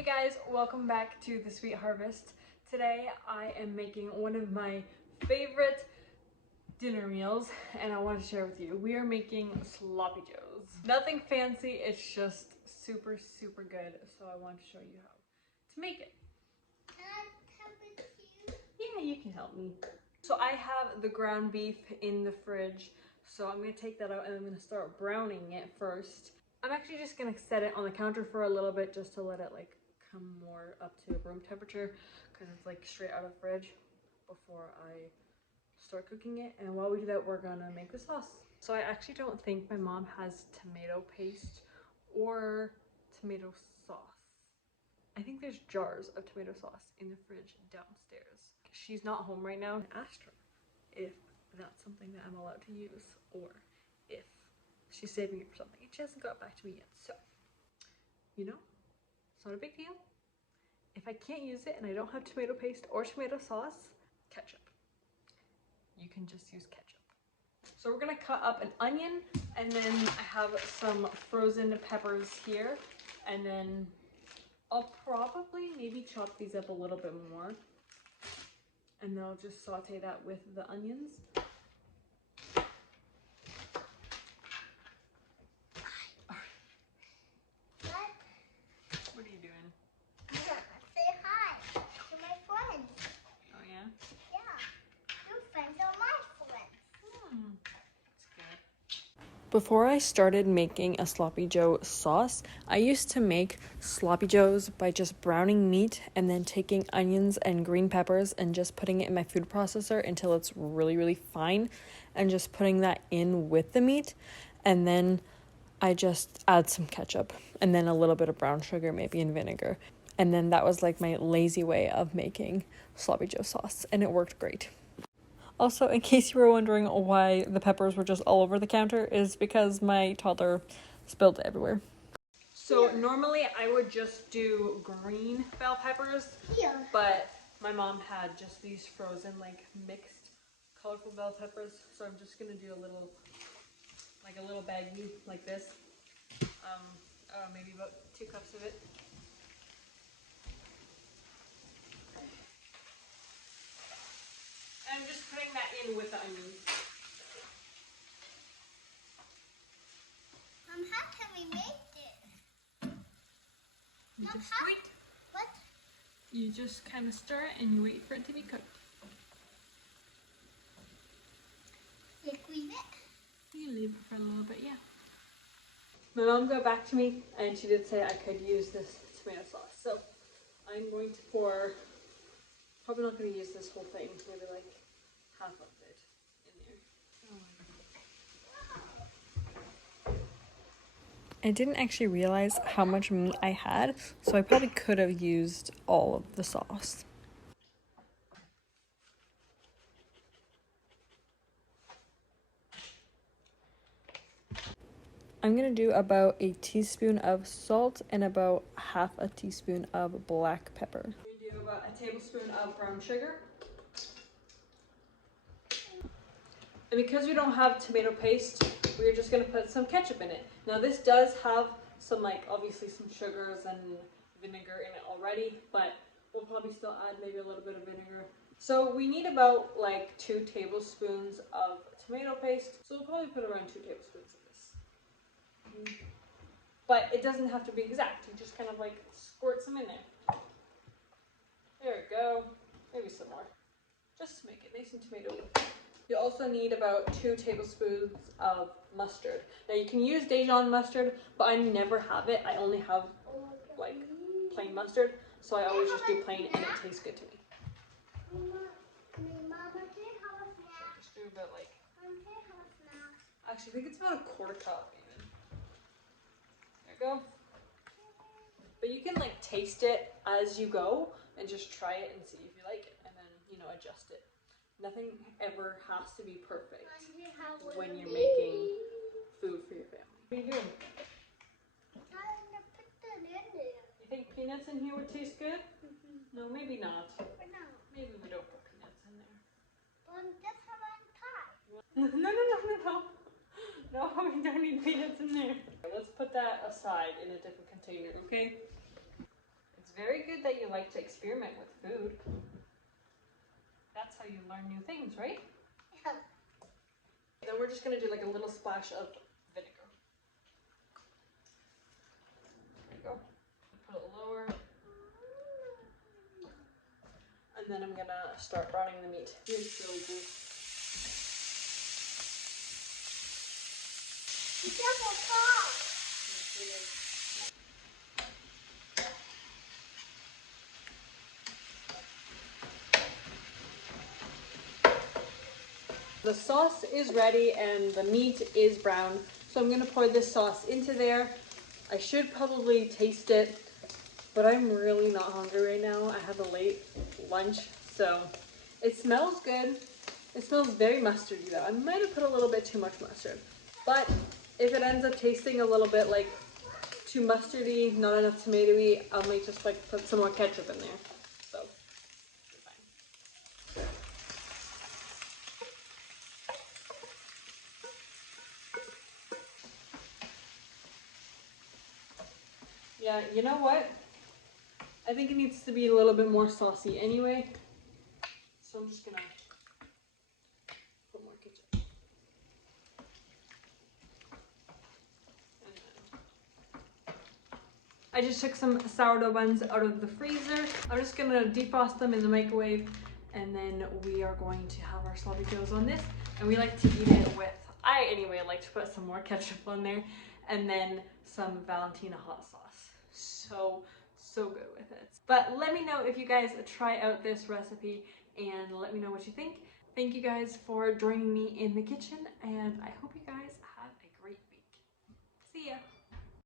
Hey guys, welcome back to The Sweet Harvest. Today I am making one of my favorite dinner meals and I want to share with you. We are making sloppy joes. Nothing fancy, it's just super good. So I want to show you how to make it. Can I help with you? Yeah, you can help me. So I have the ground beef in the fridge. So I'm going to take that out and I'm going to start browning it first. I'm actually just going to set it on the counter for a little bit just to let it like come more up to room temperature because it's like straight out of the fridge before I start cooking it. And while we do that, we're gonna make the sauce. So I actually don't think my mom has tomato paste or tomato sauce. I think there's jars of tomato sauce in the fridge downstairs. She's not home right now. I asked her if that's something that I'm allowed to use or if she's saving it for something. And she hasn't got back to me yet. So, you know, it's not a big deal. If I can't use it and I don't have tomato paste or tomato sauce, ketchup. You can just use ketchup. So we're gonna cut up an onion and then I have some frozen peppers here. And then I'll probably maybe chop these up a little bit more. And then I'll just saute that with the onions. What are you doing? Say hi to my friends. Oh yeah? Yeah, your friends are my friends. That's good. Before I started making a sloppy joe sauce, I used to make sloppy joes by just browning meat and then taking onions and green peppers and just putting it in my food processor until it's really fine and just putting that in with the meat. And then I just add some ketchup and then a little bit of brown sugar, maybe in vinegar. And then that was like my lazy way of making sloppy joe sauce, and it worked great. Also, in case you were wondering why the peppers were just all over the counter, is because my toddler spilled it everywhere. So normally I would just do green bell peppers, but my mom had just these frozen like mixed colorful bell peppers. So I'm just gonna do a little baggie like this. Maybe about 2 cups of it. And I'm just putting that in with the onions. How can we make it? You Mom, just how? wait. What? You just kind of stir it and you wait for it to be cooked. Like leave it? You leave it for a little bit, yeah. My mom got back to me and she did say I could use this tomato sauce. So I'm going to pour, probably not going to use this whole thing, maybe like half of it in there. I didn't actually realize how much meat I had, so I probably could have used all of the sauce. I'm gonna do about a teaspoon of salt and about half a teaspoon of black pepper. I'm gonna do about a tablespoon of brown sugar. And because we don't have tomato paste, we're just gonna put some ketchup in it. Now this does have some obviously some sugars and vinegar in it already, but we'll probably still add maybe a little bit of vinegar. So we need about 2 tablespoons of tomato paste. So we'll probably put around 2 tablespoons of this. But it doesn't have to be exact. You just kind of squirt some in there. There we go. Maybe some more. Just to make it nice and tomatoey. You also need about 2 tablespoons of mustard. Now you can use Dijon mustard, but I never have it. I only have plain mustard, so I always just do plain and it tastes good to me. Just do about actually I think it's about a 1/4 cup even. There you go. But you can taste it as you go and just try it and see if you like it and then, adjust it. Nothing ever has to be perfect when you're making food for your family. What are you doing? I'm gonna put that in there. You think peanuts in here would taste good? No, maybe not. No. Maybe we don't put peanuts in there. That's how I'm tied. No. No, we don't need peanuts in there. Let's put that aside in a different container, okay? It's good that you like to experiment with food. That's how you learn new things, right? Then we're just gonna do like a little splash of vinegar. There you go. Put it lower. And then I'm gonna start browning the meat. It's really good. Be careful, fall. The sauce is ready and the meat is brown. So I'm gonna pour this sauce into there. I should probably taste it, but I'm really not hungry right now. I had a late lunch, so it smells good. It smells very mustardy though. I might have put a little bit too much mustard, but if it ends up tasting a little bit like too mustardy, not enough tomatoey, I might just like put some more ketchup in there. So, fine. Yeah, you know what? I think it needs to be a little bit more saucy anyway. So I'm just gonna put more ketchup. I just took some sourdough buns out of the freezer. I'm just gonna defrost them in the microwave, and then we are going to have our sloppy joes on this. And we like to eat it with, I anyway like to put some more ketchup on there, and then some Valentina hot sauce. So good with it. But let me know if you guys try out this recipe and let me know what you think. Thank you guys for joining me in the kitchen, and I hope you guys